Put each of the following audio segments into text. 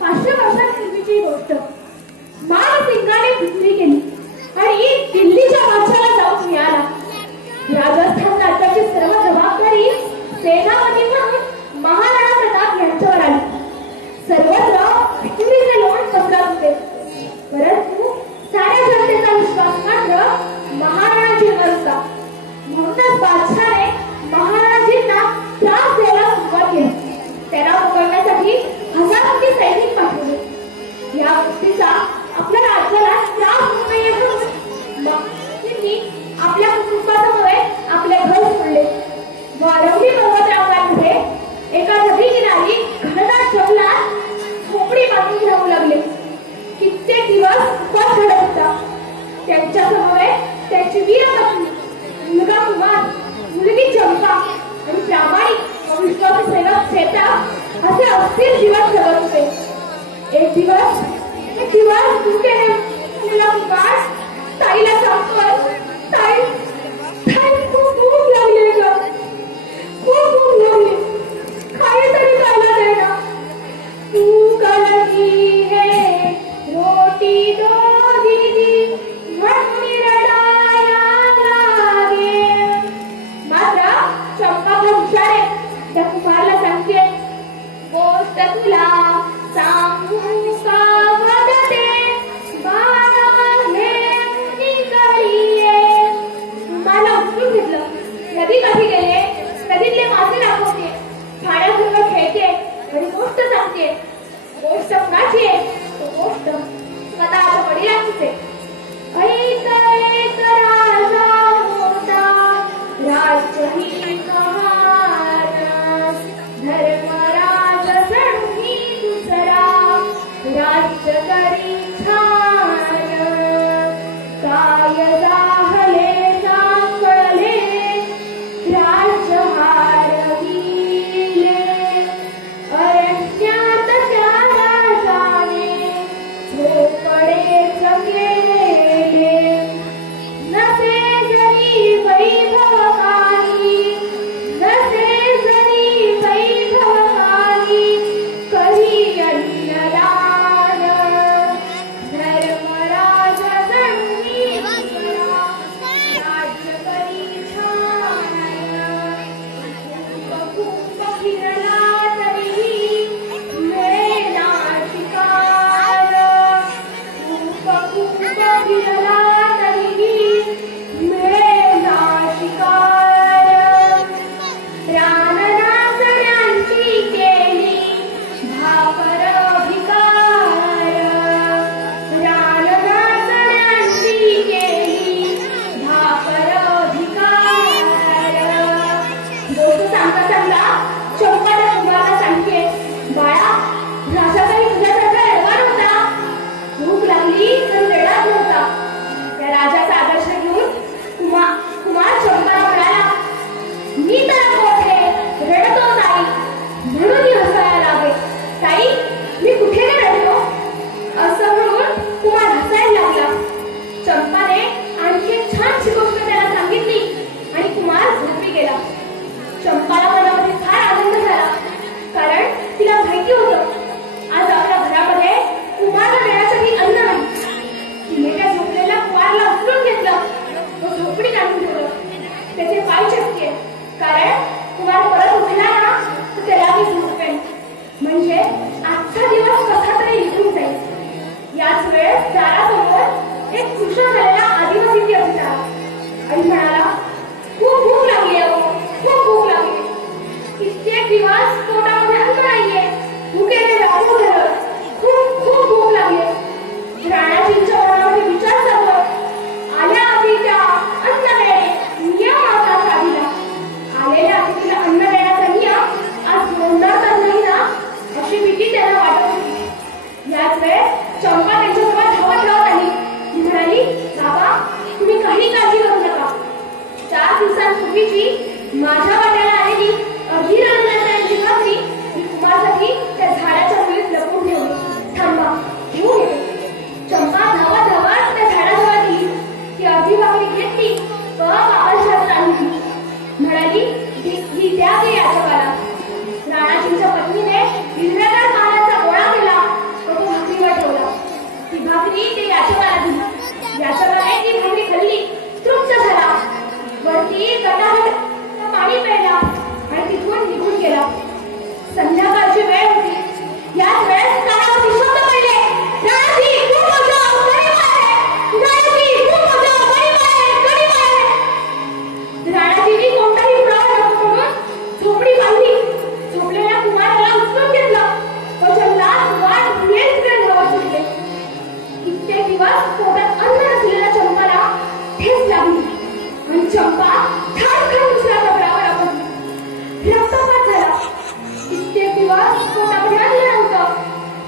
500 वर्षांपूर्वीची गोष्ट. मानसिंगाने फिक्री केली आणि दिल्लीच्या बादशाला जाऊन मिळाला. राजस्थान राज्याची सर्व जबाबदारी सेनापती म्हणून महाराणा प्रताप यांच्यावर आली. सर्वत्र फिक्रीचे लोण पसरत होते, परंतु साऱ्या जनतेचा विश्वास मात्र महाराणाजींवर होता. म्हणूनच बादशाने महाराणाजींना त्रास द्यायला सुरुवात केली. त्यांना पकडण्यासाठी हजारोंची सैनिक पाठवले. या गोष्टीचा आपल्या राज्याला त्रास होऊ नये म्हणून त्यांनी आपल्या कुटुंबासमोर आपले घर सोडले. वारंवी पर्वतरांगांमध्ये एका नदी किनारी घनदाट जंगलात झोपडी बांधून राहू लागले. कित्येक दिवस उपास घडत होता. त्यांच्या समवेत त्यांची वीर पत्नी, मुलगा कुमार, मुलगी चंपा आणि प्रामाणिक व विश्वासू सेवक सीता असे अस्थिर जीवन जगत होते. एक दिवस भुकेने मुलगा कुमार ताईला सांगतोय, ताई खूप भूक लागली ग, खूप भूक लागली, खायला तरी खायला दे ना. भूक लगी है रोटी दो दीदी म्हणून रडाया लागे. मात्र चंपा हुशार आहे. त्या कुमारला सांगते, गोष्ट तुला सांगू का वदते, बाळा हे निकळीये. मला उचलून घेतलं. नदी काठी गेले, नदीतले मासे दाखवते, झाडाबरोबर खेळते आणि गोष्ट सांगते. गोष्ट कुणाची आहे? गोष्ट स्वतःच्या वडिलांचीच आहे. ऐक ऐक राजा होता, राज्यहीन महाराज, धर्मराज जणू दुसरा, राज्य करी छान. काय जाहले सापडले, राज्य हारविले. अरण्यात त्या राजाने झोपडे जगले. नसे जरी वैभव काही, नसे जरी वैभव काही, करी अन्नदान. धर्मराज जणू दुसरा, राज्य करी छान. खूप फिरला तरीही मिळेना शिकार. खूप फिरला तरीही मिळेना शिकार. प्राणनाथांची केली भाकर भिकार. प्राणनाथांची केली भाकर भिकार. गोष्ट सांगता सांगता चंपाला कुमारला सांगते, बाळा राजाचाही तुझ्यासारखा रडवार होता. भूक लागली तर रडत नव्हता. त्या राजाचा आदर्श घेऊन कुमार चंपाला म्हणाला, मी तर मोठे रडतो ताई, म्हणून मी हसायला लागे. ताई मी कुठे न रडलो. असं म्हणून कुमार हसायला लागला. चंपाने आणखी एक छानशी गोष्ट त्याला सांगितली आणि कुमार झोपी गेला. चंपाला मनामध्ये फार आनंद झाला, कारण तिला माहिती होतं आज आपल्या घरामध्ये कुमारला देण्यासाठी अन्न नाही. तिने त्या झोपलेल्या कुमारला उचलून घेतलं व झोपडीत आणून ठेवलं. त्याचे पाय चटके, कारण कुमार परत उठला ना तर त्याला मी झोपेन, म्हणजे आजचा दिवस कसा तरी निघून जाईल. याच वेळेस दारासमोर एक कृष्ण झालेला आदिवासी व्यक्ती आला आणि म्हणाला, खूप भूक लागली आहे, खूप भूक लागली. कित्येक दिवस पोटामध्ये अन्न नाहीये, भुकेने व्यापून झालं, खूप खूप भूक लागली. राणाजींच्या मनामध्ये विचार चालू, आल्या अतिथीला अन्न देणे नियम आता साधिला. आलेल्या अतिथीला अन्न देण्याचा नियम आज मोडणार तर नाही ना, अशी भीती त्यांना वाटत होती. याच वेळेस चंपा त्यांच्यासोबत धावत धावत आली. ती म्हणाली, बाबा तुम्ही काही काळजी करू नका. 4 दिवसांपूर्वीची माझ्या वाट्याला आलेली अर्धी रांजणाची भाकरी मी कुमारसाठी त्या झाडाच्या मुलीत लपून ठेवली. थांबा, घेऊन येते. चंपा धावत धावत त्या झाडाजवळ गेली. ती अर्धी भाकरी घेतली व बाबांच्या हातात आणली. म्हणाली, ही द्या ते याचकाला. राणाजींच्या पत्नीने हिरव्यागार पानाचा गोळा केला,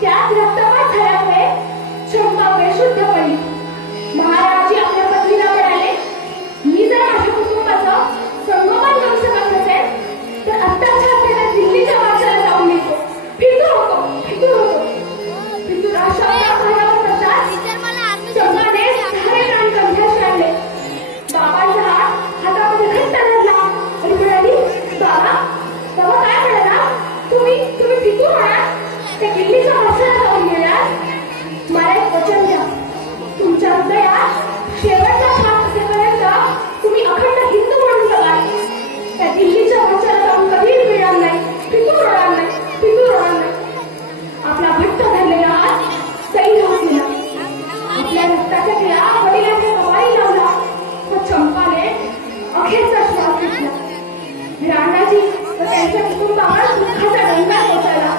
त्यात रक्तपात झाल्यामुळे चंपा बेशुद्ध पडली. महाराजांची आपल्या पत्नीला म्हणाले, मी जर माझ्या कुटुंबाचं संगोपन करू शकत नसेल तर आत्ताच्या आपल्याला दिल्लीच्या वाटेला जाऊन येतो. फितूर होतो. फितूर अशा घरावर पडतात. चंपाने सारे प्राण कंठाशी आणले. बाबांचा हात हातामध्ये घट्ट धरला आणि म्हणाली, बाबा काय म्हणाला? तुम्ही फितूर होणार? त्या दिल्लीच्या वाटेला जाऊन येणार? मला एक वचन द्या, तुमच्या हृदयात शेवटचा श्वास असेपर्यंत तुम्ही अखंड हिंदू म्हणून जगाल. त्या दिल्लीच्या वाटेला जाऊन कधीही मिळणार नाही. फितूर होणार नाही. आपला घट्ट धरलेला हात सैल होत गेला. आपल्या रक्ताच्या टिळा वडिलांच्या कपाळी लावला व चंपाने अखेरचा श्वास घेतला. राणाजी व त्यांच्या कुटुंबावर दुःखाचा डंका कोसळला.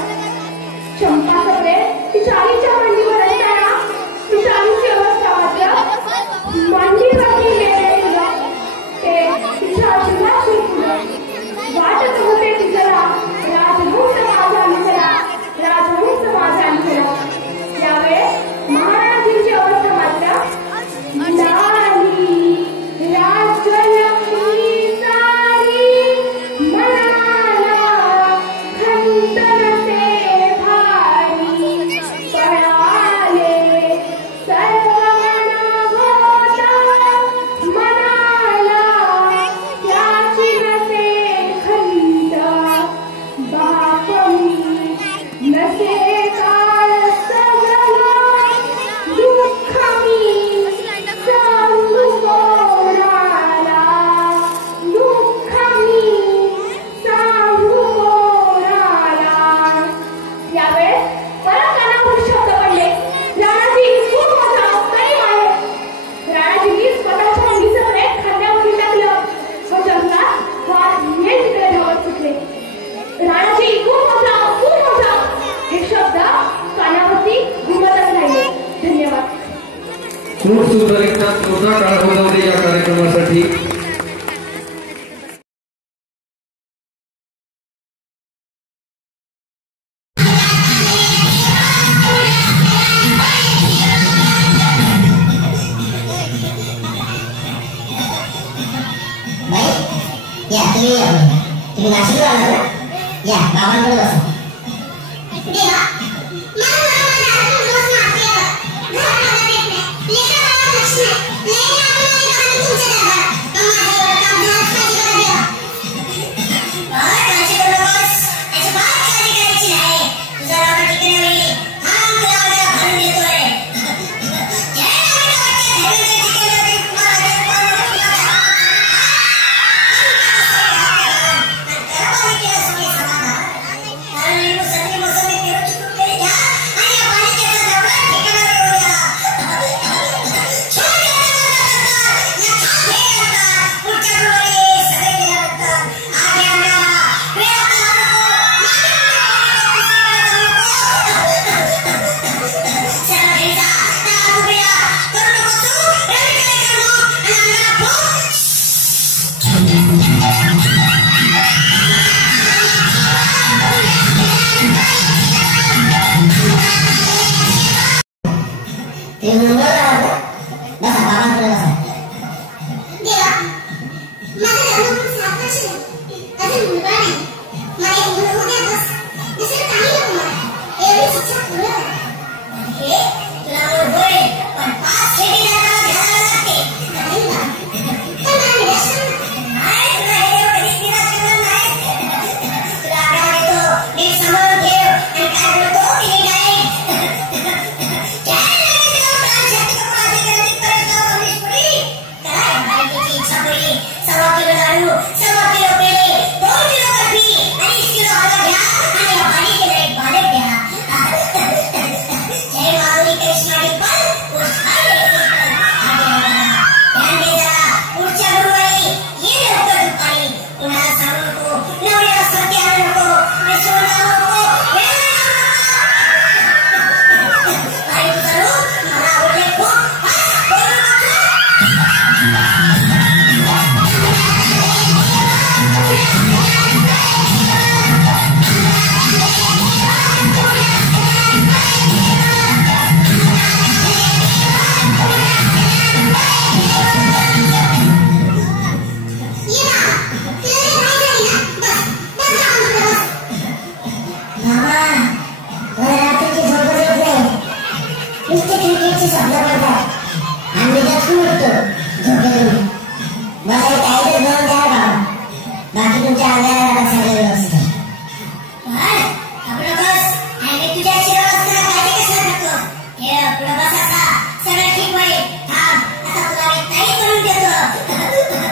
चंपाचं प्रेत तिच्या आईच्या मांडीवर असताना तिच्या आईची अवस्था मात्र मांडीवरती गेलेलं ते तिच्या अजिबात सुटलं. वाटत होते तिला राजहंस माझा अंतरा. यावेळेस महाराजांची अवस्था मात्र लाली राजलक्ष्मी सारी मनाला खंत नसे भारी पळाले सर्वगण होता मनाला त्याची नसे खंत बाप नसे काळ सगळं दुःख मी सांगू कोणाला. दुःख मी सांगू कोणाला. यावेळेस परत कानावर शब्द पडले, राणाजी खूप मोठा प्रेम आहे. राणाजींनी स्वतःच्या मुलीचं प्रेम खांद्यावरून टाकलं व जंगलात वाट येईल तिकडे धावत सुटले. राणाजी खूप मोठा हे शब्द कानावरती घुमतच राहिले. धन्यवाद. खूप सुंदर एकदा चौथा काळ होता या कार्यक्रमासाठी. तुम्ही नाशिकला आला ना? या बाबांकडे बसा. नुसते क्रिकेटचे शब्द बोलतात आणि मी दचकून उठतो झोपेतून. मला एक टाईटच बनवून द्या बाबा. बाकी तुमच्या अंगाला सगळं व्यवस्थित आहे. तुझ्या शिरावस्त्राला काळजी कशाला करतो? हे पुढं बस आता, सगळं ठीक होईल. थांब, आता तुला एक ताई करून देतो.